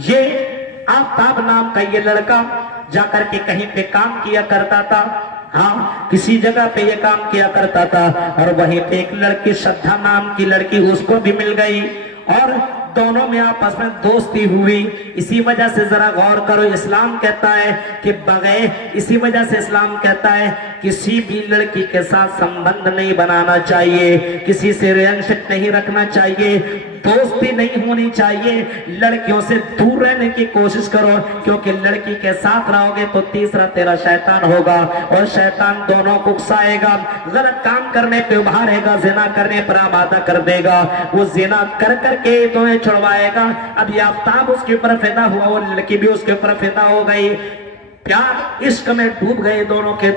ये आफ्ताब नाम का ये लड़का जाकर के कहीं पे काम किया करता था। हाँ, किसी जगह पे ये काम किया करता था और वहीं पे एक लड़की श्रद्धा नाम की लड़की उसको भी मिल गई और दोनों में आपस में दोस्ती हुई। इसी वजह से जरा गौर करो, इस्लाम कहता है कि बगैर, इसी वजह से इस्लाम कहता है किसी भी लड़की के साथ संबंध नहीं बनाना चाहिए, किसी से रिलेशनशिप नहीं रखना चाहिए, दोस्ती नहीं होनी चाहिए, लड़कियों से दूर रहने की कोशिश करो, क्योंकि लड़की के साथ रहोगे तो तीसरा तेरा शैतान होगा और शैतान दोनों को उकसाएगा, गलत काम करने पे उभारेगा, जिना करने पर आमादा कर देगा, वो जिना कर करके तुम्हें छुड़वाएगा। अब ये आफ्ताब उसके ऊपर फिदा हुआ और लड़की भी उसके ऊपर फिदा हो गई। प्यार इश्क में डूब गए दोनों के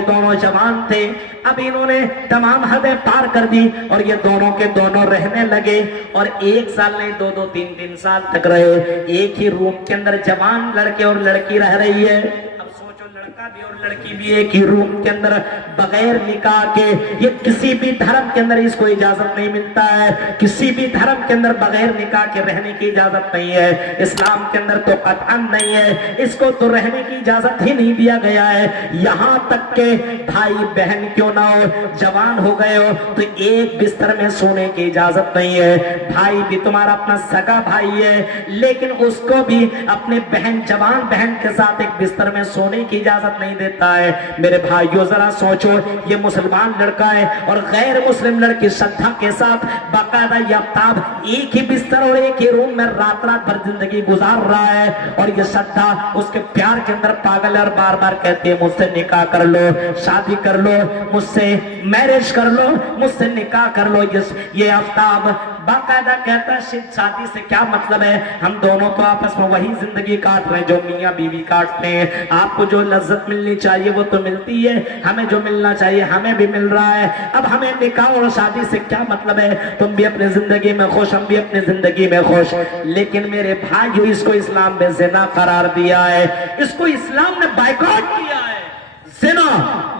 दोनों जवान थे। अब इन्होंने तमाम हदें पार कर दी और ये दोनों के दोनों रहने लगे और 1 साल नहीं 2-2 3-3 साल तक रहे। एक ही रूम के अंदर जवान लड़के और लड़की रह रही है। अब सोचो, लड़का भी और लड़की भी एक ही रूम के अंदर बगैर निकाह के। ये किसी भी धर्म के अंदर इसको इजाजत नहीं मिलता है, किसी भी धर्म के अंदर बगैर निकाह के रहने की इजाजत नहीं है। इस्लाम के अंदर तो कतअन नहीं है, इसको तो रहने की इजाजत ही नहीं दिया गया है। यहां तक के भाई बहन क्यों ना हो, जवान हो गए हो तो एक बिस्तर में सोने की इजाजत नहीं है। भाई भी तुम्हारा अपना सगा भाई है, लेकिन उसको भी अपने बहन, जवान बहन के साथ एक बिस्तर में सोने की इजाजत नहीं देता है। मेरे भाइयों जरा सोचो, ये मुसलमान लड़का है और गैर मुस्लिम लड़की श्रद्धा के साथ बाकायदा ये आफ्ताब एक ही बिस्तर और एक ही रूम में रात रात भर जिंदगी गुजार रहा है और ये श्रद्धा उसके प्यार के अंदर पागल है और बार बार कहती है मुझसे निकाह कर लो, शादी कर लो, मुझसे मैरिज कर लो, मुझसे निकाह कर लो। ये आफ्ताब बाकायदा कहता है शादी से क्या मतलब है, हम दोनों तो आपस में वही जिंदगी काट रहे हैं जो मियाँ बीवी काटते हैं। आपको जो लज्जत मिलनी चाहिए वो तो मिलती है, हमें जो मिलना चाहिए हमें भी मिल रहा है। अब हमें निकाह और शादी से क्या मतलब है, तुम भी अपनी जिंदगी में खुश, हम भी अपनी जिंदगी में खुश। लेकिन मेरे भाइयों, इसको इस्लाम में ज़िना करार दिया है, इसको इस्लाम ने बायकॉट किया है ज़िना।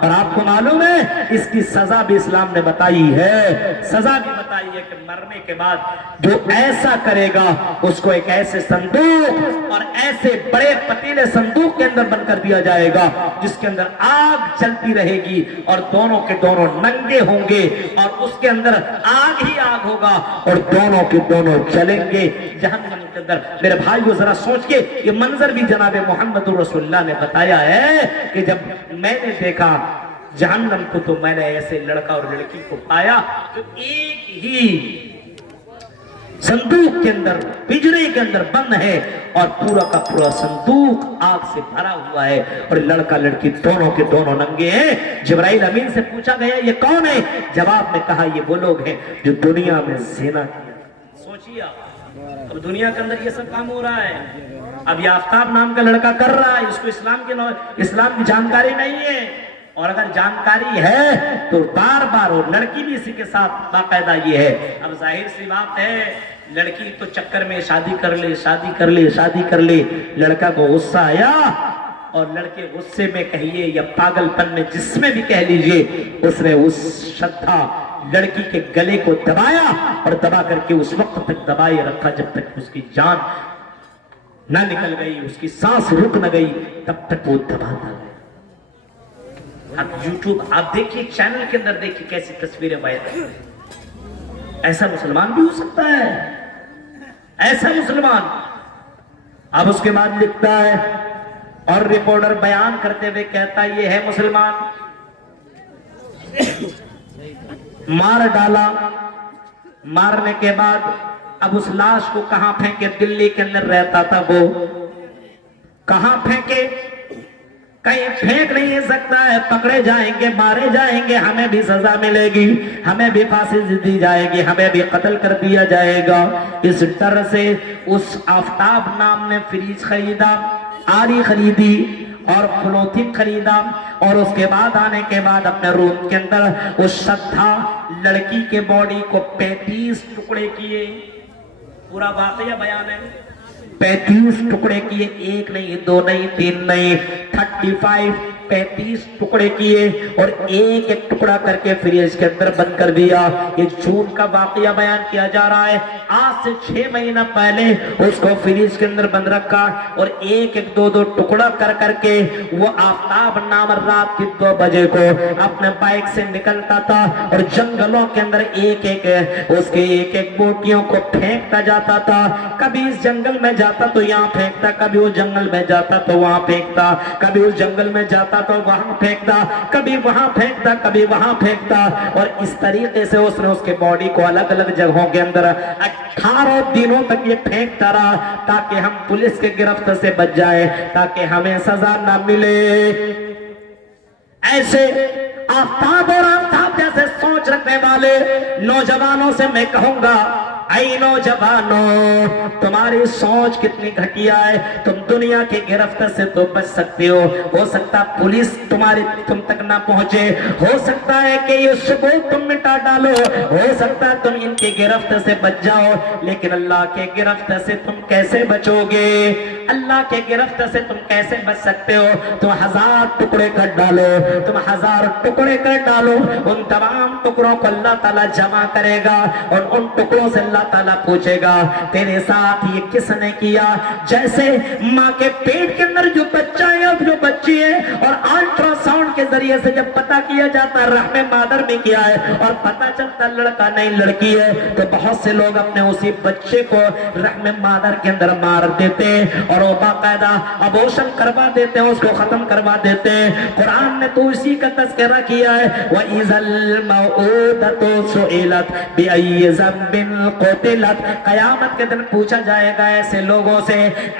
और आपको मालूम है इसकी सजा भी इस्लाम ने बताई है, सजा भी बताई है कि मरने के बाद जो ऐसा करेगा उसको एक ऐसे संदूक और ऐसे बड़े पतीले संदूक के अंदर बंद कर दिया जाएगा जिसके अंदर आग चलती रहेगी और दोनों के दोनों नंगे होंगे और उसके अंदर आग ही आग होगा और दोनों के दोनों चलेंगे जहन्नम के अंदर। मेरे भाइयों जरा सोच के, ये मंजर भी जनाब मोहम्मद रसूलुल्लाह ने बताया है कि जब मैंने देखा जहन्नम को तो मैंने ऐसे लड़का और लड़की को पाया तो एक ही संदूक के अंदर, पिंजरे के अंदर बंद है और पूरा का पूरा संदूक आग से भरा हुआ है और लड़का लड़की दोनों के दोनों नंगे हैं। जिब्राइल अमीन से पूछा गया ये कौन है, जवाब में कहा ये वो लोग हैं जो दुनिया में ज़िना किया। सोचिए अब दुनिया के अंदर ये सब काम हो रहा है। अब ये आफ्ताब नाम का लड़का कर रहा है, इसको इस्लाम की जानकारी नहीं है और अगर जानकारी है तो बार बार, और लड़की भी इसी के साथ बाकायदा ये है। अब जाहिर सी बात है, लड़की तो चक्कर में शादी कर ले, शादी कर ले, शादी कर ले। लड़का को गुस्सा आया और लड़के गुस्से में कहिए या पागलपन में, जिसमें भी कह लीजिए, उसने उस श्रद्धा लड़की के गले को दबाया और दबा करके उस वक्त तक दबाए रखा जब तक उसकी जान ना निकल गई, उसकी सांस रुक न गई, तब तक वो दबाता गया। आप YouTube आप देखिए, चैनल के अंदर देखिए कैसी तस्वीरें वायरल। ऐसा मुसलमान भी हो सकता है, ऐसा मुसलमान। अब उसके बाद लिखता है और रिपोर्टर बयान करते हुए कहता है ये है मुसलमान, मार डाला। मारने के बाद अब उस लाश को कहां फेंके, दिल्ली के अंदर रहता था वो, कहां फेंके, कहीं फेंक नहीं सकता है, पकड़े जाएंगे, मारे जाएंगे, हमें भी सजा मिलेगी, हमें भी फांसी दी जाएगी, हमें भी कत्ल कर दिया जाएगा। इस डर से उस आफ्ताब नाम ने फ्रिज खरीदा, आरी खरीदी और क्लोथिंग खरीदा और उसके बाद आने के बाद अपने रूम के अंदर उस श्रद्धा लड़की के बॉडी को 35 टुकड़े किए। पूरा वाकया बयान है, 35 टुकड़े किए, 1 नहीं, 2 नहीं, 3 नहीं, 35 35 टुकड़े किए और एक एक टुकड़ा करके फ्रिज के अंदर बंद कर दिया। ये जून का वाकया बयान किया जा रहा है। आज से 6 महीना पहले उसको फ्रिज के अंदर बंद रखा और एक एक दो दो टुकड़ा कर करके वो आफ्ताब नाम रात के 2 बजे को अपने बाइक से निकलता था और जंगलों के अंदर एक एक उसके एक एक बोटियों को फेंकता जाता था। कभी इस जंगल में जाता तो यहाँ फेंकता, कभी उस जंगल में जाता तो वहां फेंकता, कभी उस जंगल में जाता तो वहां फेंकता, कभी वहां फेंकता, कभी वहां फेंकता। और इस तरीके से उसने उसके बॉडी को अलग अलग जगहों के अंदर 18 दिनों तक ये फेंकता रहा ताकि हम पुलिस के गिरफ्त से बच जाए, ताकि हमें सजा ना मिले। ऐसे आफ्ताब और आफ्ताब जैसे सोच रखने वाले नौजवानों से मैं कहूंगा, ऐ नौजवानों, तुम्हारी सोच कितनी घटिया है। तुम दुनिया की गिरफ्त से तो बच सकते हो सकता पुलिस तुम तक ना पहुंचे, हो सकता है कि ये सबूत तुम मिटा डालो, हो सकता है तुम इनकी गिरफ्त से बच जाओ, लेकिन अल्लाह के गिरफ्त से तुम कैसे बचोगे? अल्लाह के गिरफ्त से तुम कैसे बच सकते हो? तुम 1000 टुकड़े कर डालो, तुम 1000 टुकड़े कर डालो, उन तमाम टुकड़ों को अल्लाह ताला जमा करेगा और उन टुकड़ों से अल्लाह ताला पूछेगा तेरे साथ ये किसने किया? जैसे माँ के पेट के अंदर जो बच्चा है और जो बच्ची है और अल्ट्रासाउंड के जरिए से जब पता किया जाता रहमे मादर में किया है और पता चलता लड़का नहीं लड़की है, तो बहुत से लोग अपने उसी बच्चे को रहमे मादर के अंदर मार देते और वो बाकायदा अबॉर्शन करवा देते हैं, उसको खत्म करवा देते हैं। कुरान ने तो इसी का तज़किरा किया है, वइज़ल मौऊदतु सुइलत बिअय्यि ज़ंबिन क़ुतिलत, कयामत के दिन पूछा जाएगा ऐसे लोगों से,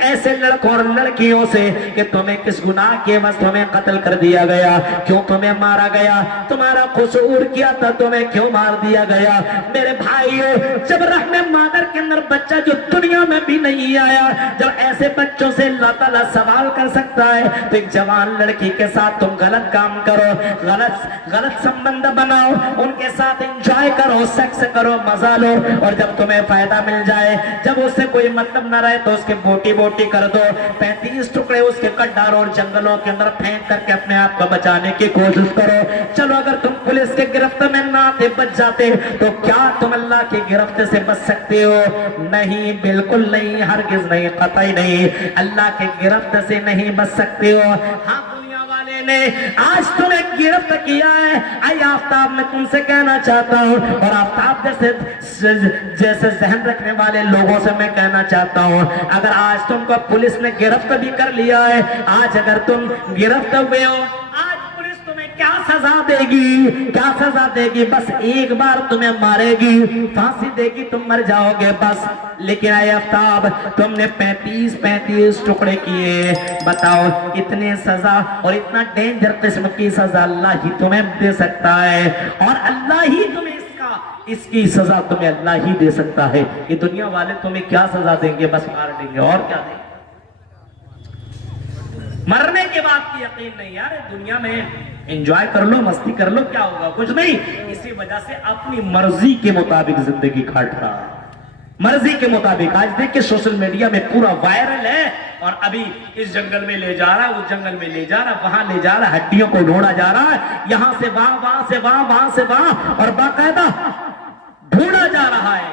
ऐसे लड़कों और लड़कियों से कि तुम्हें किस गुनाह के बस तुम्हें कत्ल कर दिया गया, क्यों तुम्हें मारा गया, तुम्हारा कसूर किया था, तुम्हें क्यों मार दिया गया? मेरे भाइयों, जब रहमे मादर के अंदर बच्चा जो दुनिया में भी नहीं आया, जब ऐसे बच्चों से अल्लाह ताला सवाल कर सकता है, तो एक जवान लड़की के साथ तुम गलत काम करो, गलत संबंध बनाओ, उनके साथ एंजॉय करो, सेक्स करो, मजा लो, और जब तुम्हें फायदा मिल जाए, जब उससे कोई मतलब न रहे तो उसके बोटी बोटी कर दो, 35 टुकड़े उसके कट डालो और जंगलों के अंदर फेंक करके अपने आप को बचाने की कोशिश करो। चलो अगर तुम पुलिस के गिरफ्त में ना थे, बच जाते, तो क्या तुम अल्लाह की गिरफ्त से बच सकते हो? नहीं, बिल्कुल नहीं, हरगिज नहीं, कतई नहीं, अल्लाह के गिरफ्त से नहीं बच सकते हो। हाँ, दुनिया वाले ने आज तुम्हें गिरफ्त किया है, आई आफ्ताब मैं तुमसे कहना चाहता हूँ, और आफ्ताब जैसे जहन रखने वाले लोगों से मैं कहना चाहता हूँ, अगर आज तुमको पुलिस ने गिरफ्त भी कर लिया है, आज अगर तुम गिरफ्त हुए हो, आज पुलिस तुम्हें क्या सजा देगी? क्या सजा देगी? बस एक बार तुम्हें मारेगी, फांसी देगी, तुम मर जाओगे बस। लेकिन आए आफ्ताब, तुमने 35 टुकड़े किए, बताओ इतने सजा और इतना डेंजर किस्म की सजा अल्लाह ही तुम्हें दे सकता है, और अल्लाह ही तुम्हें इसकी सजा तुम्हें अल्लाह ही दे सकता है। ये दुनिया वाले तुम्हें क्या सजा देंगे? बस मार देंगे, और क्या देंगे? मरने के बाद की यकीन नहीं यार, दुनिया में एंजॉय कर लो, मस्ती कर लो, क्या होगा? कुछ नहीं। इसी वजह से अपनी मर्जी के मुताबिक जिंदगी काट रहा है, मर्जी के मुताबिक। आज देखिए सोशल मीडिया में पूरा वायरल है, और अभी इस जंगल में ले जा रहा है, उस जंगल में ले जा रहा है, वहां ले जा रहा है, हड्डियों को ढूंढा जा रहा है, यहां से वहां, वहां से वहां, वहां से वहां, और बाकायदा ढूंढा जा रहा है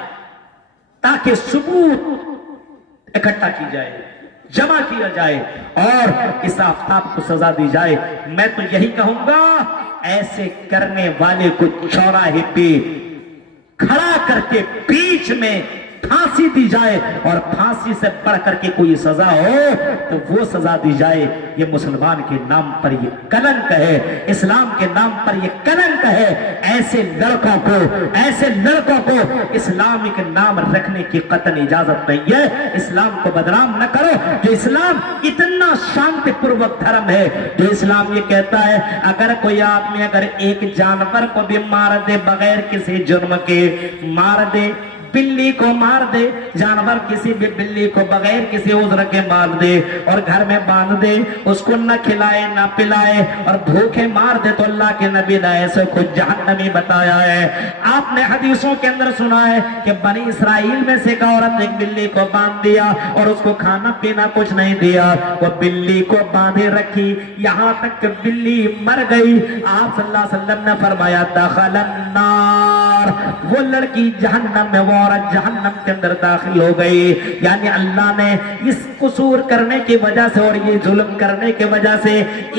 ताकि सबूत इकट्ठा की जाए, जमा किया जाए और इस आफ्ताब को सजा दी जाए। मैं तो यही कहूंगा, ऐसे करने वाले को चौराहे पे खड़ा करके बीच में फांसी दी जाए, और फांसी से बढ़ करके कोई सजा हो तो वो सजा दी जाए। ये मुसलमान के नाम पर ये कलंक है, इस्लाम के नाम पर ये कलंक है। ऐसे लड़कों को इस्लामिक नाम रखने की कतई इजाजत नहीं है। इस्लाम को बदनाम न करो, जो इस्लाम इतना शांति पूर्वक धर्म है, जो इस्लाम ये कहता है अगर कोई आदमी अगर एक जानवर को भी मार दे बगैर किसी जुर्म के, मार दे بلی کو مار دے، جانور کسی بھی بلی کو بغیر کسی عذر کے مار دے اور گھر میں باندھ دے، اس کو نہ کھلائے نہ پلائے اور بھوکے مار دے، تو اللہ کے نبی نے ایسے کو جہنمی بتایا ہے۔ آپ نے حدیثوں کے اندر سنا ہے کہ بنی اسرائیل میں سے ایک عورت ایک بلی کو باندھ دیا اور اس کو کھانا پینا کچھ نہیں دیا، وہ بلی کو باندھے رکھی یہاں تک کہ بلی مر گئی۔ آپ صلی اللہ علیہ وسلم نے فرمایا دخل النار، وہ لڑکی جہنم میں، وہ عورت جہنم کے اندر داخل ہو گئی۔ یعنی اللہ نے اس قصور کرنے کی وجہ سے اور یہ ظلم کرنے کی وجہ سے،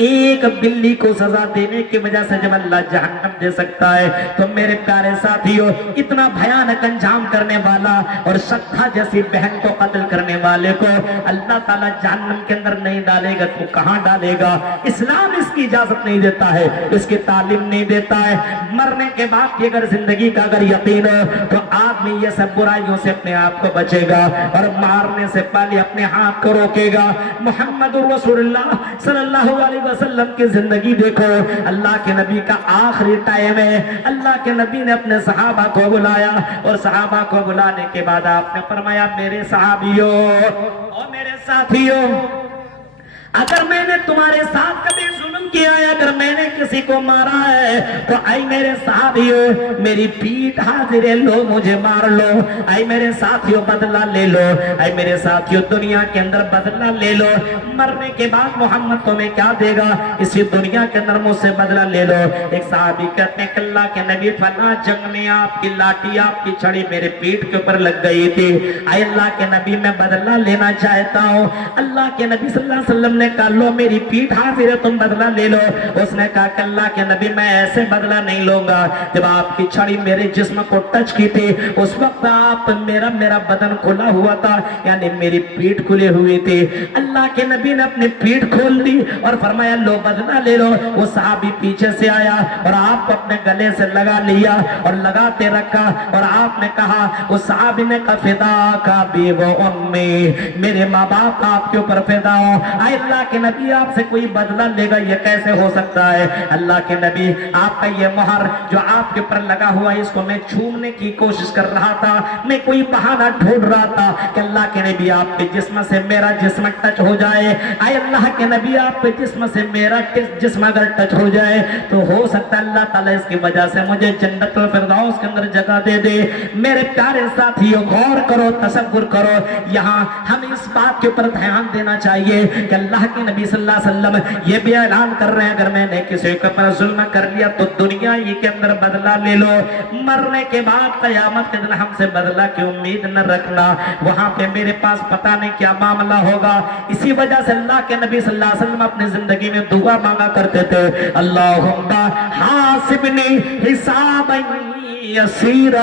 ایک بلی کو سزا دینے کی وجہ سے جب اللہ جہنم دے سکتا ہے تو میرے پیارے ساتھیوں، اتنا بھیانک انجام کرنے والا اور شدھا جیسی بہن کو قتل کرنے والے کو اللہ تعالیٰ جہنم کے اندر نہیں ڈالے گا تو کہاں ڈالے گا؟ اسلام اس کی اجازت نہیں دیتا ہے، اس کی تعلیم نہیں دیتا ہے۔ مرنے کے بعد کی اگر زندگی کا اگر یقین ہو تو آدمی یہ سب برائیوں سے اپنے آپ کو بچے گا اور مارنے سے پہلے اپنے ہاتھ کو روکے گا۔ محمد رسول اللہ صلی اللہ علیہ وسلم کی زندگی دیکھو، اللہ کے نبی کا آخری ٹائم ہے، اللہ کے نبی نے اپنے صحابہ کو بلایا اور صحابہ کو بلانے کے بعد آپ نے فرمایا میرے صحابیوں اور میرے ساتھیوں، اگر میں نے تمہارے ساتھ کبھی ظلم کیا ہے، اگر میں نے کسی کو مارا ہے تو اے میرے صحابیوں میری پیٹھ حاضر ہے، لو مجھے مار لو، اے میرے ساتھیوں بدلہ لے لو، اے میرے ساتھیوں دنیا کے اندر بدلہ لے لو۔ مرنے کے بعد محمد تمہیں کیا دے گا؟ اسی دنیا کے اندر مجھ سے بدلہ لے لو۔ ایک صحابی کہتے ہیں کہ اللہ کے نبی فلاں جنگ میں آپ کی لاٹھی آپ کی چھڑی میرے پیٹھ کے اوپر لگ گئی تھی، اے اللہ کے نبی میں بدلہ لینا چاہتا ہوں۔ اللہ کے نبی صلی اللہ علیہ وسلم نے کہا لو میری پیٹھ حاضر ہے، تم بدلہ لے لو۔ اس نے کہا کہ اللہ کے نبی میں ایسے بدلہ نہیں لوں گا، جب آپ کی چھڑی میرے جسم کو ٹچ کی تھی اس وقت آپ میرا بدن کھلا ہوا تھا، یعنی میری پیٹھ کھلی ہوئی تھی۔ اللہ کے نبی نے اپنی پیٹھ کھول دی اور فرمایا لو بدلہ لے لو۔ وہ صحابی پیچھے سے آیا اور آپ کو اپنے گلے سے لگا لیا اور لگاتے رکھا اور آپ نے کہا، اس صحابی نے کہا فداک ابی و امی، میرے ماں باپ آپ کے اوپر فدا ہو۔ اے اللہ کے نبی آپ سے کوئی بدلہ لے گا یہ کیسے ہو سکتا ہے؟ اللہ کے نبی آپ کا یہ مہر جو آپ کے پر لگا ہوا ہے اس کو میں چھونے کی کوشش کر رہا تھا، میں کوئی بہانہ ڈھونڈ رہا تھا کہ اللہ کے نبی آپ کے جسم سے میرا جسم ٹچ ہو جائے۔ اے اللہ کے نبی آپ کے جسم سے میرا جسم اگر ٹچ ہو جائے تو ہو سکتا ہے اللہ تعالیٰ اس کی وجہ سے مجھے جنت الفردوس کے اندر جگہ دے دے۔ میرے پیارے ساتھیوں غور کرو، تصور کرو، یہاں ہمیں اس بات کے اوپر دھیان دینا چاہیے کہ اللہ کے نبی صلی اللہ علیہ وسلم یہ بھی اعلان کر رہے ہیں اگر میں نے کسی کے پر ظلم کر لیا تو دنیا ہی کے اندر بدلہ لے لو، مرنے کے بعد قیامت کے دن ہم سے بدلہ کی امید نہ رکھنا، وہاں پہ میرے پاس پتہ نہیں کیا معاملہ ہوگا۔ اسی وجہ سے اللہ کے نبی صلی اللہ علیہ وسلم اپنی زندگی میں دعا مانگا کرتے تھے، اللہم حاسبنی حسابا یسیرا،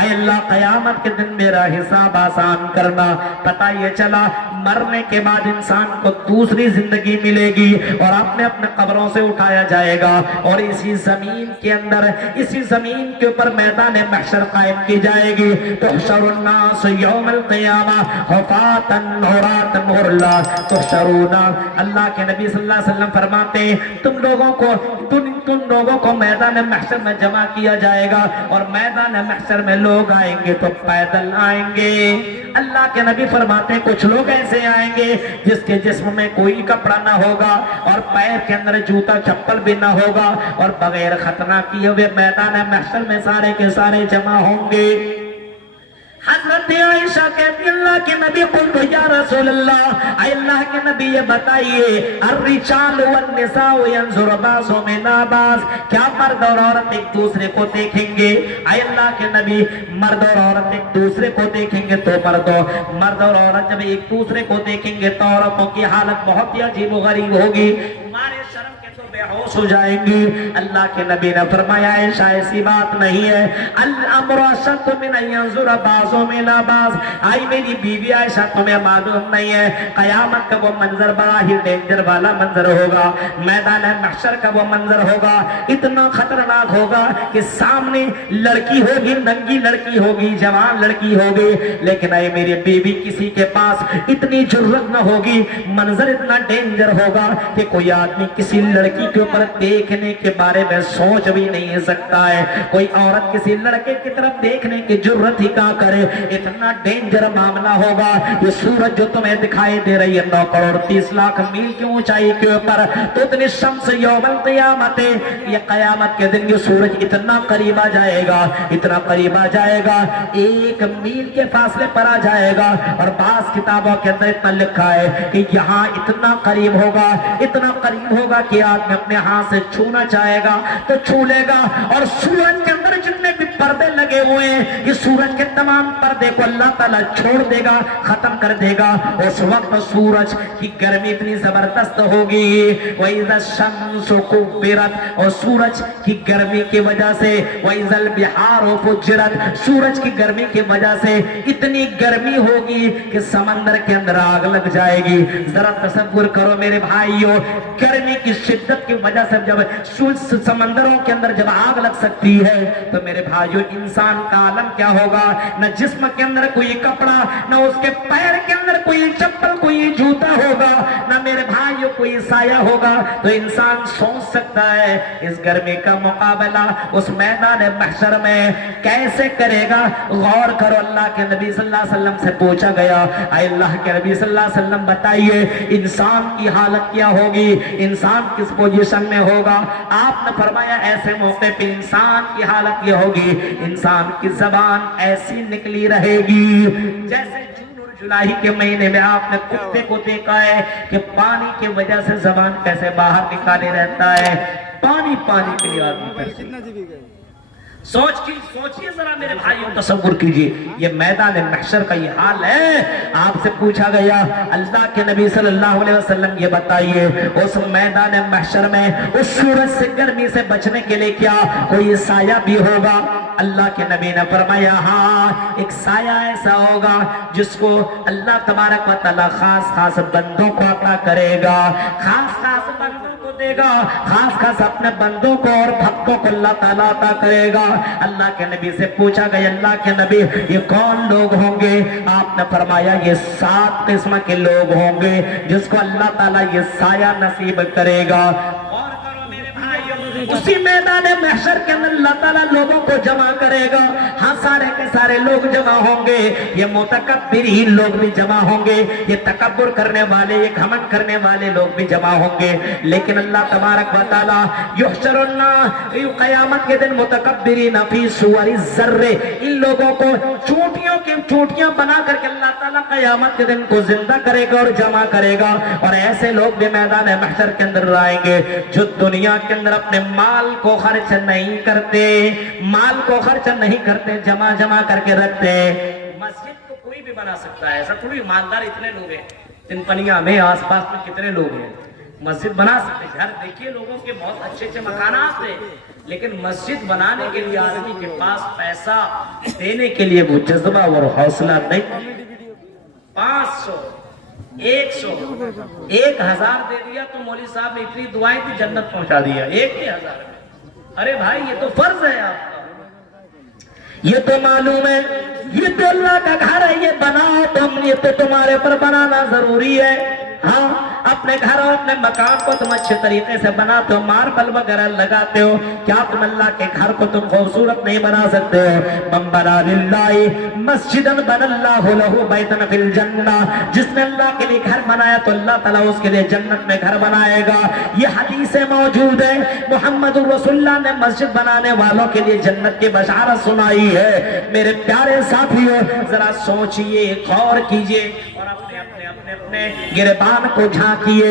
اے اللہ قیامت کے دن میرا حساب آسان کرنا۔ پتہ یہ چلا مرنے کے بعد انسان کو دوسری زندگی ملے گی اور اپنے قبروں سے اٹھایا جائے گا اور اسی زمین کے اندر، اسی زمین کے اوپر میدان محشر قائم کی جائے گی۔ تحشر الناس یوم القیامہ حفاۃ عراۃ غرلا تحشرون، اللہ کے نبی صلی اللہ علیہ وسلم فرماتے ہیں تم لوگوں کو میدان محشر میں جمع کیا جائے گا اور میدان محشر میں لوگ آئیں گے تو پیدل آئیں گے۔ اللہ کے نبی فرماتے ہیں کچھ لوگ ایسے آئیں گے جس کے جسم میں کوئی کپڑا نہ ہوگا اور پیر کے اندر جوتا چپل بھی نہ ہوگا اور بغیر ختنہ کیے ہوئے میدان محشر میں سارے کے سارے جمع ہوں گے۔ حضرت عائشہ کہتی اللہ کے نبی قلت یا رسول اللہ، اے اللہ کے نبی یہ بتائیے الرجال والنساء ينظر بعضهم الى بعض، کیا مرد اور عورت ایک دوسرے کو دیکھیں گے؟ اے اللہ کے نبی مرد اور عورت ایک دوسرے کو دیکھیں گے تو مرد اور عورت جب ایک دوسرے کو دیکھیں گے تو عورتوں کی حالت بہت ہی عجیب و غریب ہوگی، ہمارے شرم کے تو بے ہوش ہو جائیں گی۔ اللہ کے نبی نے فرمایا عائشہ ایسی بات نہیں ہے، الامر اشد من ان ينظر بعضهم الى بعض، آئی میری بیوی عائشہ تمہیں معلوم نہیں ہے قیامت کا وہ منظر بڑا ہی ڈینجر والا منظر ہوگا، میدان محشر کا وہ منظر ہوگا اتنا خطرناک ہوگا کہ سامنے لڑکی ہوگی، ننگی لڑکی ہوگی، جوان لڑکی ہوگی، لیکن اے میری بیوی کسی کے پاس اتنی جرت نہ ہوگی، منظر اتنا ڈینجر ہوگا کہ کوئی آدمی کسی لڑکی के ऊपर देखने के बारे में सोच भी नहीं सकता है। कोई औरत किसी लड़के की तरफ देखने की जुर्रत ही क्या करे, इतना डेंजर मामला होगा। ये सूरज जो तुम्हें दिखाई दे रही है 9 करोड़ 30 लाख मील की ऊंचाई के ऊपर, तो इतनी शम्स यौमल क़यामत, ये क़यामत के दिन ये सूरज इतना करीब आ जाएगा, इतना करीब आ जाएगा, 1 मील के फासले पर आ जाएगा। और बास किताबों के अंदर इतना लिखा है कि यहाँ इतना करीब होगा, इतना करीब होगा कि आदमी अपने हाथ से छूना चाहेगा तो छू लेगा। और सूरज के अंदर जितने भी पर्दे लगे हुए हैं, ये सूरज के तमाम पर्दे को अल्लाह ताला छोड़ देगा, खत्म कर देगा। उस वक्त सूरज की गर्मी इतनी जबरदस्त होगी, वइज़ा शम्सु कुव्विरत, और सूरज की गर्मी की वजह से वइज़ल बिहारु फुज्जिरत, सूरज की गर्मी की वजह से इतनी गर्मी होगी कि समंदर के अंदर आग लग जाएगी। जरा तसव्वुर करो मेरे भाइयों, गर्मी की शिद्दत की वजह से जब समंदरों के अंदर जब आग लग सकती है तो मेरे भाइयों इंसान का आलम क्या होगा। न जिस्म के अंदर कोई कपड़ा, न उसके पैर के अंदर कोई चप्पल, कोई जूता होगा, न मेरे भाइयों कोई साया होगा। तो इंसान सोच सकता है इस गर्मी का मुकाबला उस मैदान महशर में कैसे करेगा। गौर करो, अल्लाह के नबी सल्लल्लाहु अलैहि वसल्लम से पूछा गया, अल्लाह के नबी सल्लल्लाहु अलैहि वसल्लम बताइए इंसान की हालत क्या होगी, इंसान किस पोजीशन में होगा। आपने फरमाया ऐसे मौके पे इंसान की हालत ये होगी, इंसान की जबान ऐसी निकली रहेगी जैसे जून और जुलाई के महीने में आपने कुत्ते को देखा है कि पानी की वजह से जबान कैसे बाहर निकाले रहता है। पानी पानी के लिए आदमी सोचिए जरा मेरे भाइयों, तसव्वुर कीजिए ये मैदान महशर का ये हाल है। आपसे पूछा गया अल्लाह के नबी सल्लल्लाहु अलैहि वसल्लम ये बताइए उस मैदान महशर में उस सूरज से गर्मी से बचने के लिए क्या कोई साया भी होगा। अल्लाह के नबी ने फरमाया हाँ, एक साया ऐसा होगा जिसको अल्लाह तबारक व तआला खास खास बंदों को अता करेगा, खास खास बंदों को देगा, खास खास अपने बंदों को और भक्तों को अल्लाह ताला अता करेगा। अल्लाह के नबी से पूछा गया अल्लाह के नबी ये कौन लोग होंगे। आपने फरमाया ये 7 किस्म के लोग होंगे जिसको अल्लाह ताला ये साया नसीब करेगा। और करो मेरे भाइयों, उसी मैदान महशर के अंदर अल्लाह ताला लोगों को जमा करेगा। हाँ, सारे के सारे लोग जमा होंगे, ये मुतकब्बिरीन लोग भी जमा होंगे, ये तकब्बुर करने वाले, ये घमंड करने वाले लोग भी जमा होंगे। लेकिन अल्लाह तबारक व तआला युहशरुन्ना, क़यामत के दिन मुतकब्बिरीन फी सुवरि ज़र्रे, इन लोगों को चोटियां बना करके अल्लाह ताला क़यामत के दिन को जिंदा करेगा और जमा करेगा। और ऐसे लोग भी मैदान महशर के अंदर आएंगे जो दुनिया के अंदर अपने माल को खर्च नहीं करते, माल को खर्च नहीं करते, जमा जमा करके रखते। मस्जिद को कोई भी बना सकता है, ऐसा थोड़ी ईमानदार इतने लोग हैं तिनपनिया में, आसपास में कितने लोग हैं, मस्जिद बना सकते। घर देखिए लोगों के बहुत अच्छे अच्छे मकानात थे, लेकिन मस्जिद बनाने के लिए आदमी के पास पैसा देने के लिए वो जज्बा और हौसला नहीं। 500 100 1000 दे दिया तो मौलवी साहब ने इतनी दुआएं थी जन्नत पहुंचा दिया 1000। अरे भाई ये तो फर्ज है आपका, ये तो मालूम है, ये तो अल्लाह का घर है, ये बनाओ तुम, ये तो तुम्हारे पर बनाना जरूरी है। हाँ, अपने घर और अपने मकान को तुम अच्छे तरीके से बनाते हो, मार्बल वगैरह लगाते हो, क्या तुम अल्लाह के घर को तुम खूबसूरत नहीं बना सकते हो। मन बना लिल्लाहि मस्जिदन बनल्लाहु लहु बैतन फिल जन्नह, जिसने अल्लाह के लिए घर बनाया तो अल्लाह ताला उसके लिए जन्नत में घर बनाएगा। ये हदीसें मौजूद है, मुहम्मदुर रसूलुल्लाह ने मस्जिद बनाने वालों के लिए जन्नत की बशारत सुनाई है। मेरे प्यारे साथियों जरा सोचिए, गौर कीजिए और अपने गिरबान को झांकिए।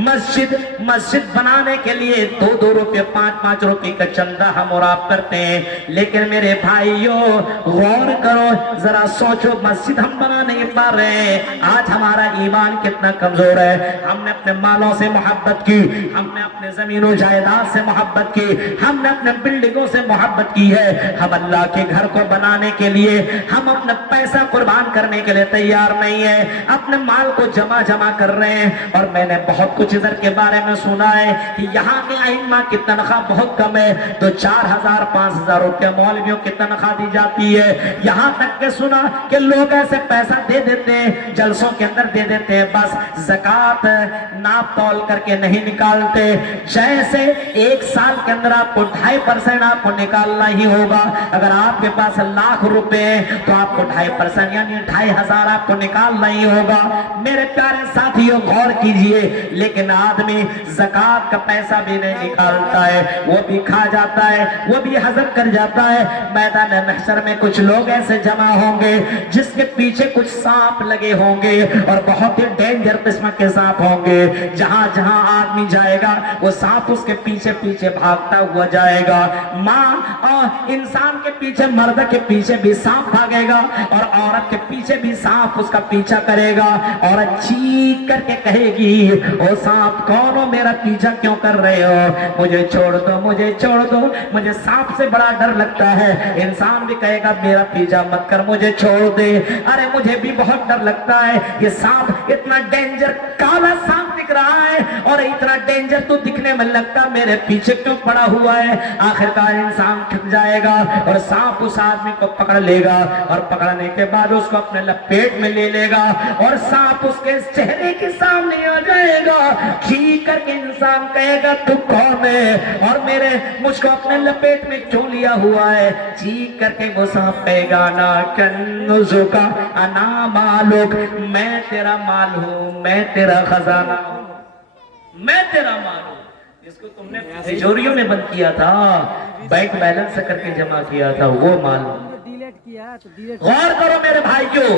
मस्जिद बनाने के लिए 2-2 रुपये 5-5 रुपये का चंदा हम और आप करते हैं, लेकिन मेरे भाइयों गौर करो, जरा सोचो, मस्जिद हम बना नहीं पा रहे हैं। आज हमारा ईमान कितना कमजोर है। हमने अपने मालों से मोहब्बत की, हमने अपने जमीनों जायदाद से मोहब्बत की, हमने अपने बिल्डिंगों से मोहब्बत की है। हम अल्लाह के घर को बनाने के लिए हम अपना पैसा कुर्बान करने के लिए तैयार नहीं है, अपने माल को जमा कर रहे हैं। और मैंने बहुत कुछ इधर के बारे में सुना है कि यहाँ के आइम्मा की तनख्वाह बहुत कम है, तो 4000-5000 रुपया मौलवियों की तनख्वाह दी जाती है। यहाँ तक के सुना कि लोग ऐसे पैसा दे देते हैं, जलसों के अंदर दे देते हैं, बस ज़कात नाप तौल करके नहीं निकालते। जैसे एक साल के अंदर आपको 2.5% आपको निकालना ही होगा। अगर आपके पास लाख रुपए तो आपको 2.5% यानी 2,500 आपको निकालना ही होगा। मेरे प्यारे साथियों गौर कीजिए, लेकिन आदमी ज़कात का पैसा भी नहीं निकालता है, वो भी खा जाता है, वो भी हजम कर जाता है। मैदान महशर में कुछ लोग ऐसे जमा होंगे जिसके पीछे कुछ सांप लगे होंगे और बहुत ही डेंजर किस्म के सांप होंगे। जहां जहां आदमी जाएगा वो सांप उसके पीछे पीछे भागता हुआ जाएगा। इंसान के पीछे, मर्द के पीछे भी सांप भागेगा और औरत के पीछे भी सांप उसका पीछा करेगा। औरत चीख करके कहेगी, ओ सांप कौन हो, मेरा पीछा क्यों कर रहे हो, मुझे छोड़ दो, मुझे छोड़ दो, मुझे सांप से बड़ा डर लगता है। इंसान भी कहेगा मेरा पीछा मत कर, मुझे छोड़ दे, अरे मुझे भी बहुत डर लगता है, ये सांप इतना डेंजर, काला सांप दिख रहा है और इतना डेंजर तो दिखने में लगता, मेरे पीछे क्यों पड़ा हुआ है। आखिरकार इंसान थक जाएगा और सांप उस आदमी को पकड़ लेगा और पकड़ने के बाद उसको अपने लपेट में ले लेगा और सांप उसके चेहरे के सामने आ जाएगा। चीख करके इंसान कहेगा तू कौन है और मुझको अपने लपेट में क्यों लिया हुआ है। चीख करके वो सांप कहेगा ना कन्नुजुका अना मालुक, मैं तेरा माल हूं, मैं तेरा खजाना हूं, मैं तेरा माल हूं, जिसको तुमने तिजोरियों में बंद किया था, बैंक बैलेंस करके जमा किया था, वो माल। गौर करो मेरे भाइयों,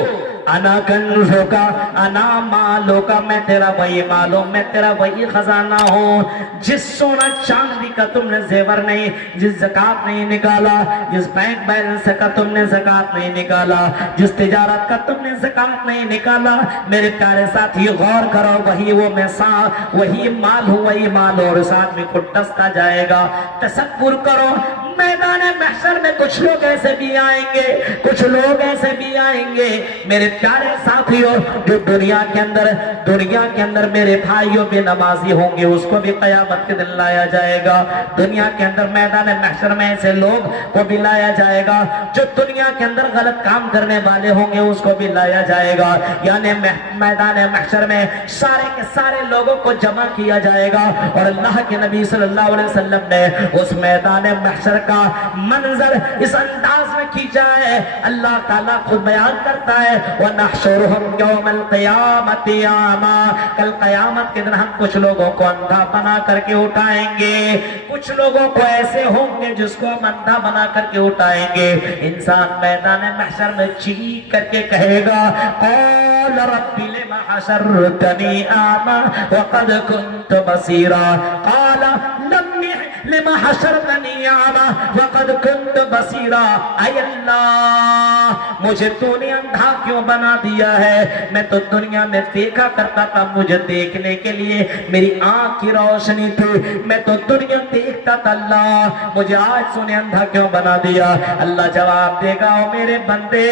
अना कन्नुजुका अना मालुका, मैं तेरा वही माल हूं, मैं तेरा वही खजाना हूं। जिस सोना चांदी का तुमने जेवर नहीं, जिस ज़कात नहीं निकाला, जिस बैंक बैलेंस का तुमने ज़कात नहीं निकाला, जिस तिजारत का तुमने ज़कात नहीं निकाला, मेरे प्यारे साथी गौर करो, वही वो मैं वही माल हूं, वही माल और उस आदमी को डसता जाएगा। तसव्वुर करो मैदान महशर में कुछ लोग ऐसे भी आएंगे, कुछ लोग ऐसे भी आएंगे मेरे प्यारे साथियों, जो दुनिया के अंदर मेरे भाइयों भी नमाजी होंगे, उसको भी क़यामत के दिन लाया जाएगा। दुनिया के अंदर मैदान महशर में ऐसे लोग को भी लाया जाएगा जो दुनिया के अंदर गलत काम करने वाले होंगे, उसको भी लाया जाएगा। यानी मैदान महशर में सारे के सारे लोगों को जमा किया जाएगा और अल्लाह के नबी सल्लल्लाहु अलैहि वसल्लम ने उस मैदान महशर का मंजर इस अंदाज में खींचा है। अल्लाह ताला खुद बयान करता है, व नहशुरुहुम यौमल क़ियामति आमा, कल क़यामत के दिन हम कुछ लोगों को अंधा बना करके उठाएंगे, कुछ लोगों को ऐसे होंगे जिसको हम अंधा बना करके उठाएंगे। इंसान मैदान महशर में चीख करके कहेगा, क़ाल रब्बी लिमा हशरतनी आमा व क़द कुन्तु बसीरा, क़ाल लिमा हशरतनी आमा व क़द कुन्तु बसीरा, ऐ अल्लाह मुझे तूने अंधा क्यों बना दिया है, मैं तो दुनिया में देखा करता था, मुझे देखने के लिए मेरी आंख की रोशनी थी, मैं तो दुनिया देखता था, अल्लाह मुझे आज तूने अंधा क्यों बना दिया। अल्लाह जवाब देगा, ओ मेरे बंदे,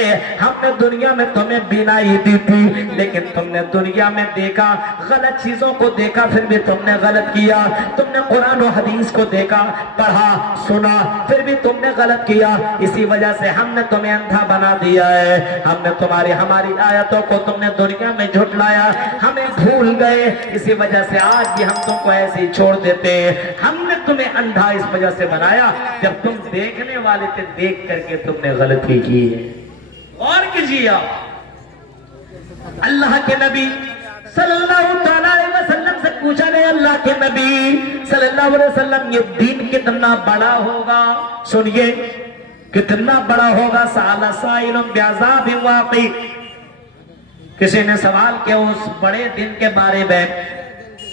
हमने दुनिया में तुम्हें बीनाई दी थी, लेकिन तुमने दुनिया में देखा, गलत चीजों को देखा, फिर भी तुमने गलत किया, तुमने कुरान और हदीस को देखा, पढ़ा, सुना, फिर भी तुमने गलत किया, इसी वजह से हमने तुम्हें अंधा बना दिया है। हमने हमारी आयतों को तुमने दुनिया में झुठलाया, हमें भूल गए, इसी वजह से आज भी हम तुमको ऐसे ही छोड़ देते हैं। हमने तुम्हें अंधा इस वजह से बनाया, जब तुम देखने वाले थे, देख करके तुमने गलती की है। और कीजिए अल्लाह के नबी सल्लल्लाहु अलैहि वसल्लम से पूछा गया, अल्लाह के नबी सल्लल्लाहु अलैहि वसल्लम, ये दीन कितना बड़ा होगा, सुनिए कितना बड़ा होगा। साला साइलुम बिअज़ाबिन वाक़ि, किसी ने सवाल किया उस बड़े दिन के बारे में।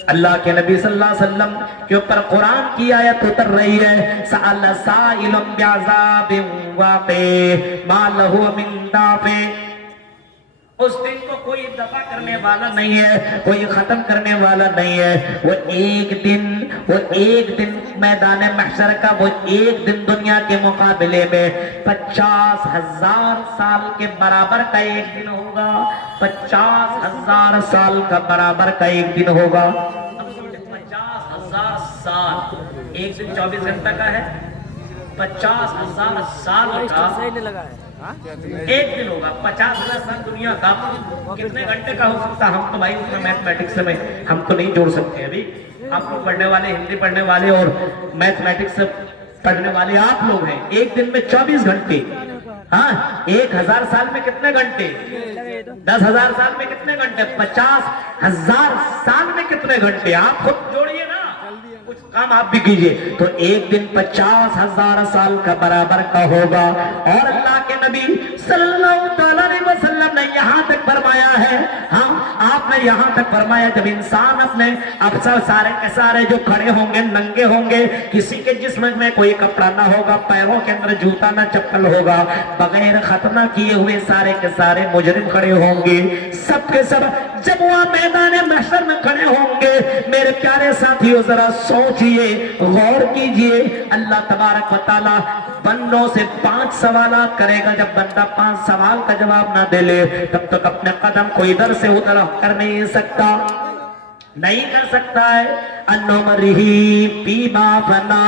अल्लाह के नबी सल्लल्लाहु अलैहि वसल्लम के ऊपर कुरान की आयत उतर रही है, साला साइलुम बिअज़ाबिन वाक़ि मा लहु मिन दाफ़ि, उस दिन को कोई दफा करने वाला नहीं है, कोई खत्म करने वाला नहीं है। वो एक दिन मैदान महशर का, वो एक दिन दुनिया के मुकाबले में 50,000 साल के बराबर का एक दिन होगा, 50,000 साल का बराबर का एक दिन होगा। अब समझे, 50,000 साल, एक दिन 24 घंटा का है, 50,000 साल का एक दिन होगा। 50,000 साल दुनिया का कितने घंटे का हो सकता? हम तो भाई उसमें मैथमेटिक्स में हम तो नहीं जोड़ सकते। अभी आप लोग पढ़ने वाले, हिंदी पढ़ने वाले और मैथमेटिक्स पढ़ने वाले आप लोग हैं। एक दिन में 24 घंटे। हाँ, 1000 साल में कितने घंटे? 10,000 साल में कितने घंटे? 50,000 साल में कितने घंटे? आप खुद जोड़िए ना, कुछ काम आप भी कीजिए। तो एक दिन 50,000 साल का बराबर का होगा। और अल्लाह के नबी सल्लल्लाहु अलैहि वसल्लम ने यहाँ तक फरमाया है, हाँ आपने यहाँ तक फरमाया, जब इंसान अपने अब सारे के सारे जो खड़े होंगे नंगे होंगे, किसी के जिस्म में कोई कपड़ा ना होगा, पैरों के अंदर जूता ना चप्पल होगा, बगैर खतना किए हुए सारे के सारे मुजरिम खड़े होंगे। सब के सब जब वह मैदान महशर में खड़े होंगे, मेरे प्यारे साथियों जरा सोचिए, गौर कीजिए, अल्लाह तबारक व तआला बंदों से 5 सवाल करेगा। जब बंदा 5 सवाल का जवाब ना दे ले, तब तक अपने कदम को इधर से उधर कर नहीं सकता, नहीं कर सकता है। अन्नोमरिही फीमा फना,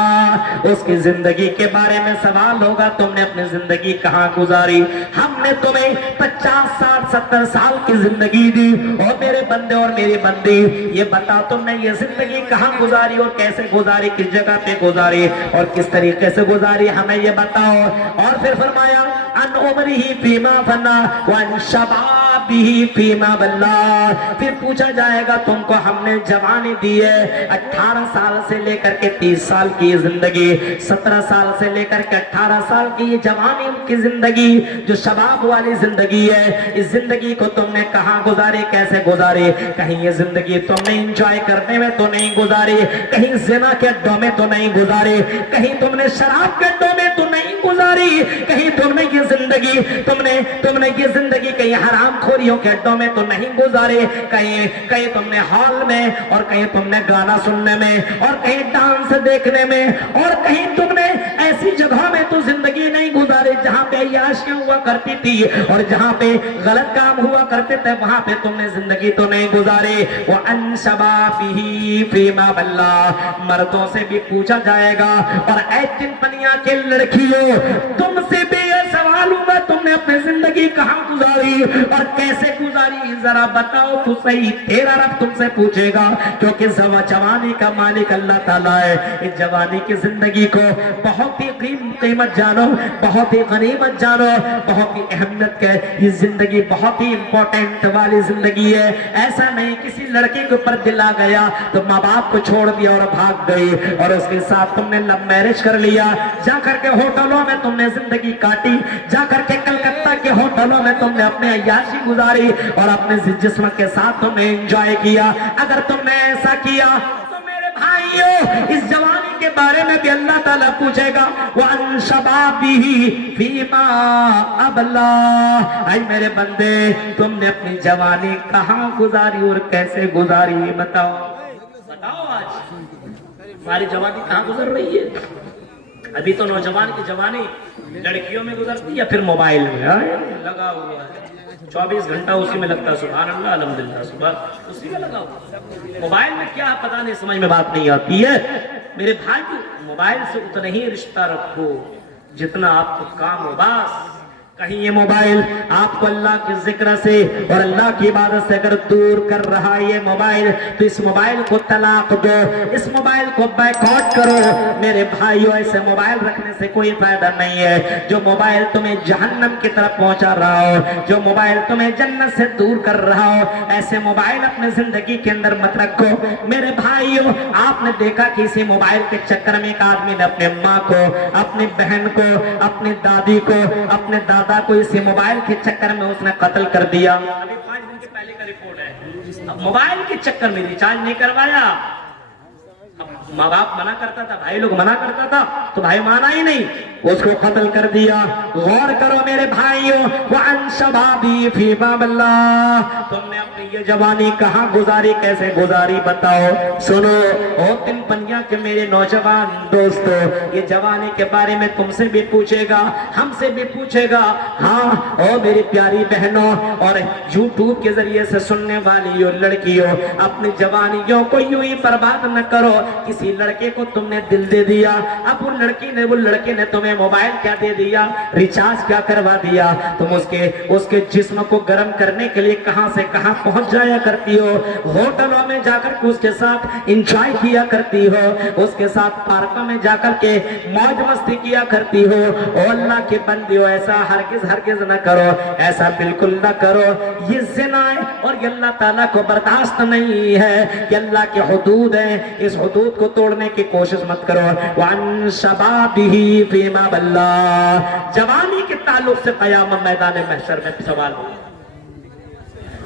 उसकी जिंदगी के बारे में सवाल होगा, तुमने अपनी जिंदगी कहाँ गुजारी? हमने तुम्हें 50 साल 70 साल की जिंदगी दी, और मेरे बंदे और मेरी बंदी ये बता तुमने ये जिंदगी कहाँ गुजारी और कैसे गुजारी, किस जगह पे गुजारी और किस तरीके से गुजारी, हमें ये बताओ। और फिर फरमाया अन्नोमरिही फीमा फना वन शबाबिही फीमा बल्ला, फिर पूछा जाएगा तुमको हमने जवानी दी है, 18 साल से लेकर के 30 साल की जिंदगी, 17 साल से लेकर के 18 साल की जवानी की जिंदगी, जो शबाब वाली जिंदगी है, इस जिंदगी को तुमने कहाँ गुजारी, कैसे गुजारी? कहीं ये जिंदगी तुमने एंजॉय करने में तो नहीं गुजारी, कहीं ज़िना के अड्डों में तो नहीं गुजारी, कहीं तुमने शराब के अड्डों में तो नहीं गुजारी, कहीं तुमने ये जिंदगी तुमने ये जिंदगी कहीं हराम खोरियों के अड्डों में तो नहीं गुजारी, कहीं तुमने हॉल में, और कहीं तुमने गाना सुनने में, और कहीं डांस देखने में, और कहीं तुमने ऐसी जगह में तो जिंदगी नहीं गुजारी जहां पे अय्याशियां हुआ करती थी और जहां पे गलत काम हुआ करते थे, वहां पे तुमने जिंदगी तो नहीं गुजारी। वो अनशबाबिही फीमा बल्ला, मर्दों से भी पूछा जाएगा, और ऐ चिंपनिया के लड़कियों तुमसे भी ये सवाल होगा, तुमने अपनी जिंदगी कहां गुजारी और कैसे गुजारी, जरा बताओ तो सही। तेरा रब तुमसे पूछेगा, क्योंकि जवानी का मालिक अल्लाह ताला है। इस जवानी की जिंदगी को बहुत ही कीमत जानो, बहुत ही गनीमत जानो, बहुत ही अहमियत के, ये जिंदगी बहुत ही इंपॉर्टेंट वाली जिंदगी है। ऐसा नहीं किसी लड़के के ऊपर दिल आ गया तो माँ बाप को छोड़ दिया और भाग गई, और उसके साथ तुमने लव मैरिज कर लिया, जाकर के होटलों में तुमने जिंदगी काटी, जाकर के कलकत्ता के होटलों में तुमने अपने अय्याशी गुजारी और अपने जिस्म के साथ तुमने एंजॉय किया। अगर तुमने ऐसा किया तो मेरे भाइयों इस जवानी के बारे में भी अल्लाह ताला पूछेगा, वन शबाबिही फीमा अबला, ऐ मेरे बंदे तुमने अपनी जवानी कहाँ गुजारी और कैसे गुजारी, बताओ बताओ। आज हमारी जवानी कहाँ गुजर रही है? अभी तो नौजवान की जवानी लड़कियों में गुजरती या फिर मोबाइल में लगा हुआ है, 24 घंटा उसी में लगता है। सुभान अल्लाह अल्हम्दुलिल्लाह, सुबह उसी में लगा हुआ। मोबाइल में क्या पता नहीं, समझ में बात नहीं आती है। मेरे भाई मोबाइल से उतना ही रिश्ता रखो जितना आपको काम हो। बस कहीं ये मोबाइल आपको अल्लाह के जिक्र से और अल्लाह की इबादत से अगर दूर कर रहा है ये मोबाइल, तो इस मोबाइल को तलाक दो, इस मोबाइल को बायकॉट करो। मेरे भाइयों ऐसे मोबाइल रखने से कोई फायदा नहीं है। जो मोबाइल तुम्हें जहन्नम की तरफ पहुंचा रहा हो, जो मोबाइल तुम्हें जन्नत से दूर कर रहा हो, ऐसे मोबाइल अपने जिंदगी के अंदर मत रखो। मेरे भाइयों आपने देखा कि इसी मोबाइल के चक्कर में एक आदमी ने अपने माँ को, अपनी बहन को, अपनी दादी को, अपने दादा को इसी मोबाइल के चक्कर में उसने कत्ल कर दिया। अभी 5 दिन के पहले का रिपोर्ट है। अब मोबाइल के चक्कर में रिचार्ज नहीं करवाया, माँ बाप मना करता था, भाई लोग मना करता था, तो भाई माना ही नहीं, उसको कत्ल कर दिया। गौर करो मेरे भाइयों, तुमने अपनी ये जवानी कहाँ गुजारी, कैसे गुजारी, बताओ। सुनो ओ तिनपनिया के मेरे नौजवान दोस्तों, ये जवानी के बारे में तुमसे भी पूछेगा, हमसे भी पूछेगा। हाँ ओ मेरी प्यारी बहनों और यूट्यूब के जरिए से सुनने वाली लड़कियों, अपनी जवानियों को यूं ही बर्बाद न करो। किसी लड़के को तुमने दिल दे दिया, अब वो लड़के ने तुम्हें तुम्हें मोबाइल क्या दे दिया, रिचार्ज क्या करवा दिया, तुम उसके जिस्म को गर्म करने के लिए कहां से कहां पहुंच जाया करती हो, होटलों में जाकर के उसके साथ एंजॉय किया करती हो, उसके साथ पार्कों में जाकर के मौज मस्ती किया करती हो। ओ अल्लाह के बंदियों, ऐसा हरगिज न करो, ऐसा बिल्कुल न करो। ये ज़िना है और ये अल्लाह ताला को बर्दाश्त नहीं है, कि अल्लाह के हुदूद है, इस हुदूद को तोड़ने की कोशिश मत करो। वन शबाबिही फीमा बल्ला, जवानी के ताल्लुक से क़यामत मैदान महशर में सवाल होगा।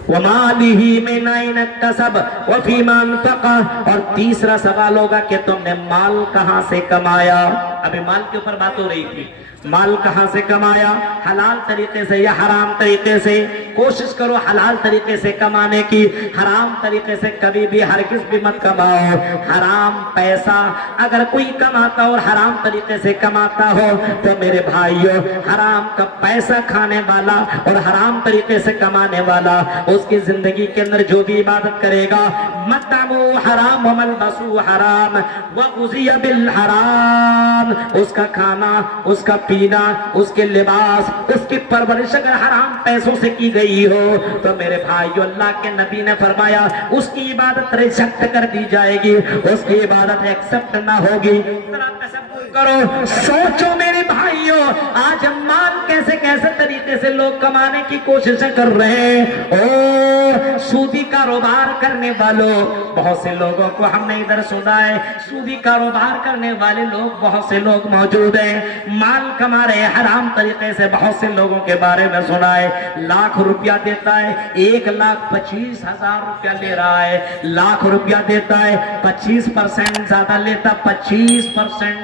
वमालिही मिन ऐन इक्तसब व फीमा अनफ़क़ा, और तीसरा सवाल होगा कि तुमने माल कहां से कमाया। अभी माल के ऊपर बात हो रही थी, माल कहां से कमाया, हलाल तरीके से या हराम तरीके से। कोशिश करो हलाल तरीके से कमाने की, हराम तरीके से कभी भी हरगिज़ भी मत कमाओ। हराम पैसा अगर कोई कमाता और हराम तरीके से कमाता हो तो मेरे भाइयों, हराम का पैसा खाने वाला और हराम तरीके से कमाने वाला, उसकी जिंदगी के अंदर जो भी इबादत करेगा, मतमू हराम व मलबसू हराम व गुज़िया बिल हराम, उसका खाना, उसका पीना, उसके लिबास, उसकी परवरिश अगर हराम पैसों से की गई हो तो मेरे भाइयों, अल्लाह के नबी ने फरमाया उसकी इबादत रिजेक्ट कर दी जाएगी, उसकी इबादत एक्सेप्ट ना होगी। जरा तसव्वुर करो, सोचो मेरे भाइयों, आज माल कैसे कैसे तरीके से लोग कमाने की कोशिश कर रहे हैं। ओ सूदी कारोबार करने वालों, बहुत से लोगों को हमने इधर सुना है, सूदी कारोबार करने वाले लोग बहुत से लोग मौजूद हैं, माल कमा रहे हैं हराम तरीके से। बहुत से लोगों के बारे में सुना है, लाख रुपया देता है, 1,25,000 रुपया ले रहा है, लाख रुपया देता है, 25% ज्यादा लेता, 25%,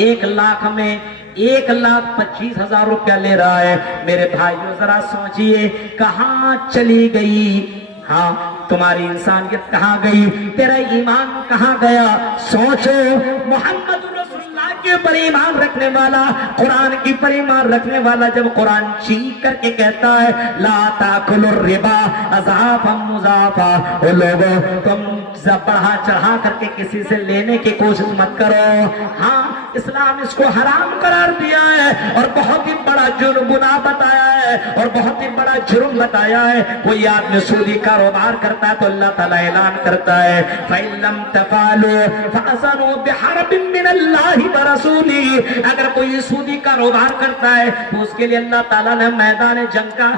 1 लाख में 1,25,000 रुपया ले रहा है। मेरे भाइयों जरा सोचिए कहां चली गई, हाँ तुम्हारी इंसानियत कहां गई, तेरा ईमान कहां गया। सोचो, मोहम्मद रसूलुल्लाह के ऊपर ईमान रखने वाला, कुरान की पर ईमान रखने वाला, जब कुरान चीख करके कहता है ला ताकुलुर रिबा अज़ाफ़न मुज़ाफ़ा, ओ लोगों तुम बढ़ा चढ़ा करके किसी से लेने की कोशिश मत करो। हाँ, इस्लाम इसको हराम करार दिया है और बहुत ही बड़ा जुर्म गुनाह बताया है और बहुत ही बड़ा जुर्म बताया है। कोई आदमी सूदी कारोबार करता है तो अल्लाह ताला ऐलान करता है फ़इल्लम तफ़अलू फ़अज़नु बिहर्बिन मिनल्लाहि व रसूलिही, अगर कोई सूदी कारोबार करता है तो उसके लिए अल्लाह ताला ने मैदान जंग का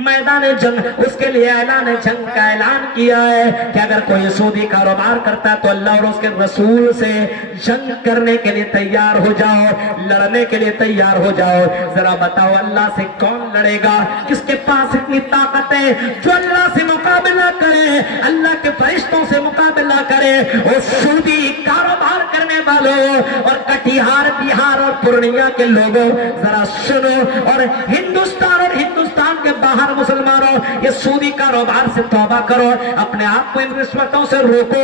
मैदान जंग उसके लिए ऐलान जंग का ऐलान किया है कि अगर कोई सूदी कारोबार करता है तो अल्लाह और उसके रसूल से जंग करने के लिए तैयार हो जाओ, लड़ने के लिए तैयार हो जाओ। जरा बताओ अल्लाह से कौन लड़ेगा, किसके पास इतनी ताकत है जो अल्लाह से मुकाबला करे, अल्लाह के फरिश्तों से मुकाबला करे। और सूदी कारोबार करने वालों और कटिहार, बिहार और पूर्णिया के लोगों जरा सुनो, और हिंदुस्तान के बाहर मुसलमानों, ये सूदी कारोबार से तौबा करो, अपने आप को इन रिश्वतों से रोको,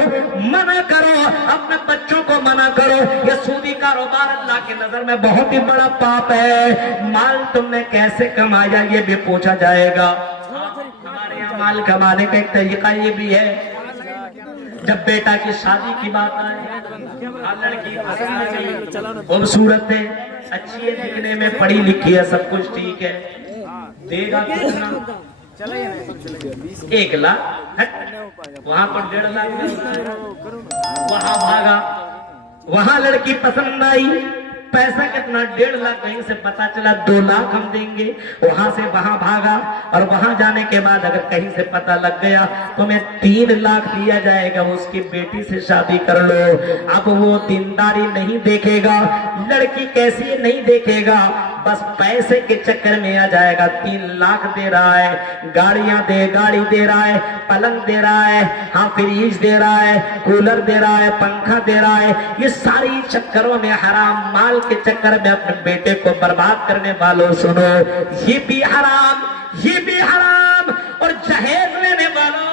मना करो, अपने बच्चों को मना करो। ये सूदी कारोबार अल्लाह की नजर में बहुत ही बड़ा पाप है। माल तुमने कैसे कमाया ये भी पूछा जाएगा। हमारे यहाँ माल कमाने का एक तरीका ये भी है, जब बेटा की शादी की बात आए, लड़की खूबसूरत है, अच्छी है, दिखने में पढ़ी लिखी है, सब कुछ ठीक है, देगा कितना? 1 लाख, वहां पर 1.5 लाख, वहां भागा, वहां लड़की पसंद आई, पैसा कितना, 1.5 लाख, कहीं से पता चला 2 लाख हम देंगे, वहां से वहां भागा, और वहां जाने के बाद अगर कहीं से पता लग गया तो मैं 3 लाख दिया जाएगा, उसकी बेटी से शादी कर लो। अब वो दीनदारी नहीं देखेगा, लड़की कैसी है नहीं देखेगा, बस पैसे के चक्कर में आ जाएगा। 3 लाख दे रहा है, गाड़ी दे रहा है, पलंग दे रहा है, हाँ फ्रिज दे रहा है, कूलर दे रहा है, पंखा दे रहा है, ये सारी चक्करों में हराम माल के चक्कर में अपने बेटे को बर्बाद करने वालों सुनो, ये भी हराम। और जहेज लेने वालों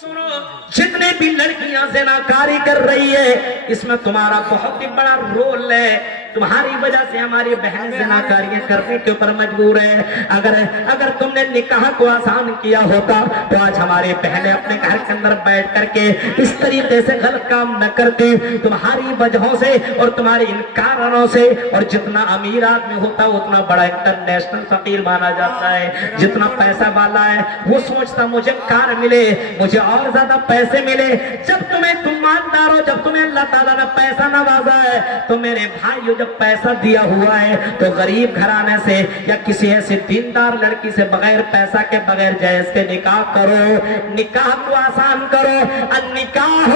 सुनो, जितने भी लड़कियां ज़िनाकारी कर रही है, इसमें तुम्हारा बहुत ही बड़ा रोल है। तुम्हारी वजह से हमारी बहन ज़िनाकारियां करने के ऊपर मजबूर है। अगर तुमने निकाह को आसान किया होता तो आज हमारी बहनें अपने घर के अंदर बैठ करके इस तरीके से गलत काम न करती। तुम्हारी वजहों से और तुम्हारे इन कारणों से, और जितना अमीर आदमी होता है उतना बड़ा इंटरनेशनल फकीर माना जाता है। जितना पैसा वाला है वो सोचता मुझे कार मिले, मुझे और ज्यादा पैसे मिले। जब तुम ईमानदार हो, जब तुम्हें अल्लाह ताला ने पैसा नवाजा है तो मेरे भाइयों, जब पैसा दिया हुआ है तो गरीब घराने से या किसी ऐसी दीनदार लड़की से बगैर पैसा के, बगैर जायज के निकाह करो। निकाह को आसान करो। निकाह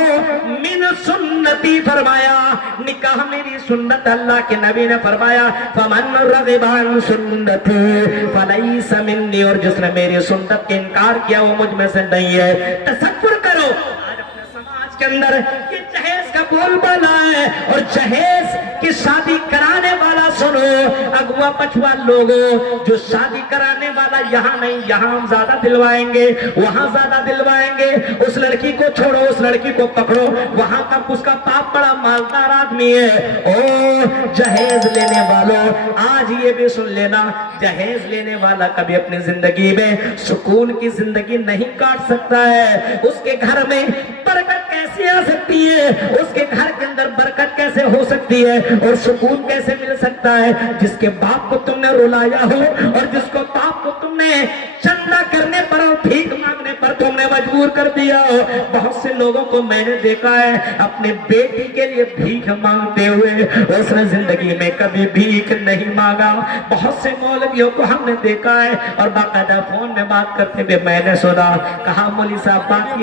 मिन सुन्नती फरमाया, निकाह मेरी सुन्नत। अल्लाह के नबी ने फरमाया फमन रग़िबा अन सुन्नती फलैसा मिन्नी, और जिसने मेरी सुन्नत के इनकार किया वो मुझ में से नहीं है। तसव्वुर करो आज अपने समाज के अंदर ये जहेज का बोलबाला है, और जहेज की शादी कराने वाला सुनो, अगुआ पछुआ लोगों, जो शादी कराने वाला यहाँ नहीं, यहाँ हम ज्यादा दिलवाएंगे, वहां ज्यादा दिलवाएंगे। उस लड़की को छोड़ो, उस लड़की को पकड़ो, वहां का उसका बाप बड़ा मालदार आदमी है। ओ जहेज लेने वालों, आज ये भी सुन लेना, जहेज लेने वाला कभी अपनी जिंदगी में सुकून की जिंदगी नहीं काट सकता है। उसके घर में बरकत कैसे आ सकती है, उसके घर के अंदर बरकत कैसे हो सकती है, और सुकून कैसे मिल सकता है जिसके बाप को तुमने रुलाया हो, और जिसको बाप को तुमने चंदा करने पर और भीख मांगने पर तुमने मजबूर कर दिया हो। बहुत से लोगों को मैंने देखा है अपने बेटी के लिए भीख मांगते हुए, उसने जिंदगी में कभी भीख नहीं मांगा। बहुत से मौलवियों को हमने देखा है, और बाकायदा फोन में बात करते हुए मैंने सुना, कहा मौलवी साहब बात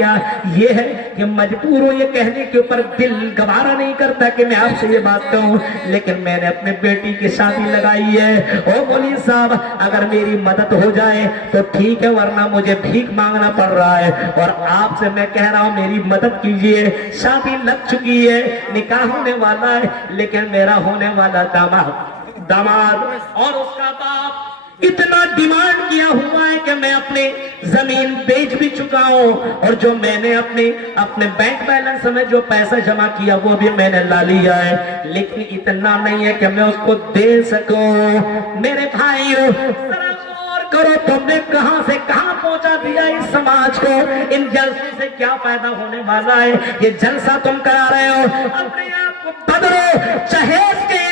ये है कि मजबूर हो, ये कहने के ऊपर दिल गवारा नहीं करता कि मैं आपसे ये बात कहूँ, लेकिन मैंने अपने बेटी की शादी लगाई है। ओ मौलवी साहब अगर मेरी मदद हो जाए तो ठीक है, वरना मुझे भीख मांगना पड़ रहा है। और आपसे मैं कह रहा हूँ मेरी मदद कीजिए। शादी लग चुकी है, निकाह होने वाला है, लेकिन मेरा होने वाला दामाद और उसका बाप इतना डिमांड किया हुआ है कि मैं अपने जमीन बेच भी चुका हूं, और जो मैंने अपने बैंक बैलेंस में जो पैसा जमा किया वो भी मैंने ला लिया है, लेकिन इतना नहीं है कि मैं उसको दे सकूं। मेरे भाइयों जरा गौर करो, तुमने कहां से कहां पहुंचा दिया इस समाज को। इन जलसे से क्या फायदा होने वाला है? ये जलसा तुम करा रहे हो, अपने आप को बदलो। जहेज के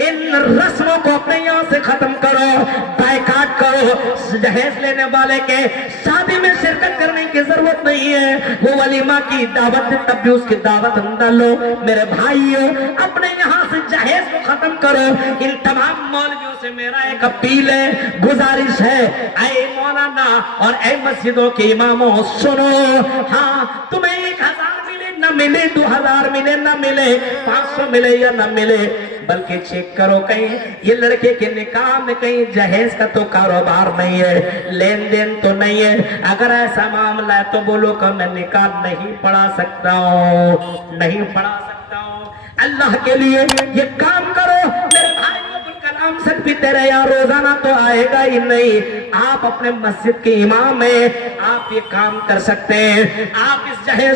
इन रस्मों को अपने यहाँ से खत्म करो, बायकाट करो। जहेज लेने वाले के शादी में शिरकत करने की जरूरत नहीं है। वो वलीमा की दावत है, तब भी उसकी दावत अंदर लो। मेरे भाइयों अपने यहाँ से जहेज को खत्म करो। इन तमाम मौलवियों से मेरा एक अपील है, गुजारिश है, ऐ मौलाना और ऐ मस्जिदों के इमामों सुनो। हाँ, तुम्हें 1000 मिले न मिले, 2000 मिले न मिले, 500 मिले या न मिले, बल्कि चेक करो कहीं ये लड़के के निकाह में कहीं जहेज का तो कारोबार नहीं है, लेन देन तो नहीं है। अगर ऐसा मामला है तो बोलो कि मैं निकाह नहीं पढ़ा सकता हूँ, नहीं पढ़ा सकता हूँ। अल्लाह के लिए ये काम करो। मेरे भाई कलाम सक भी तेरे यहाँ रोजाना तो आएगा ही नहीं। आप अपने मस्जिद के इमाम हैं, आप ये काम कर सकते हैं। आप इस जहेज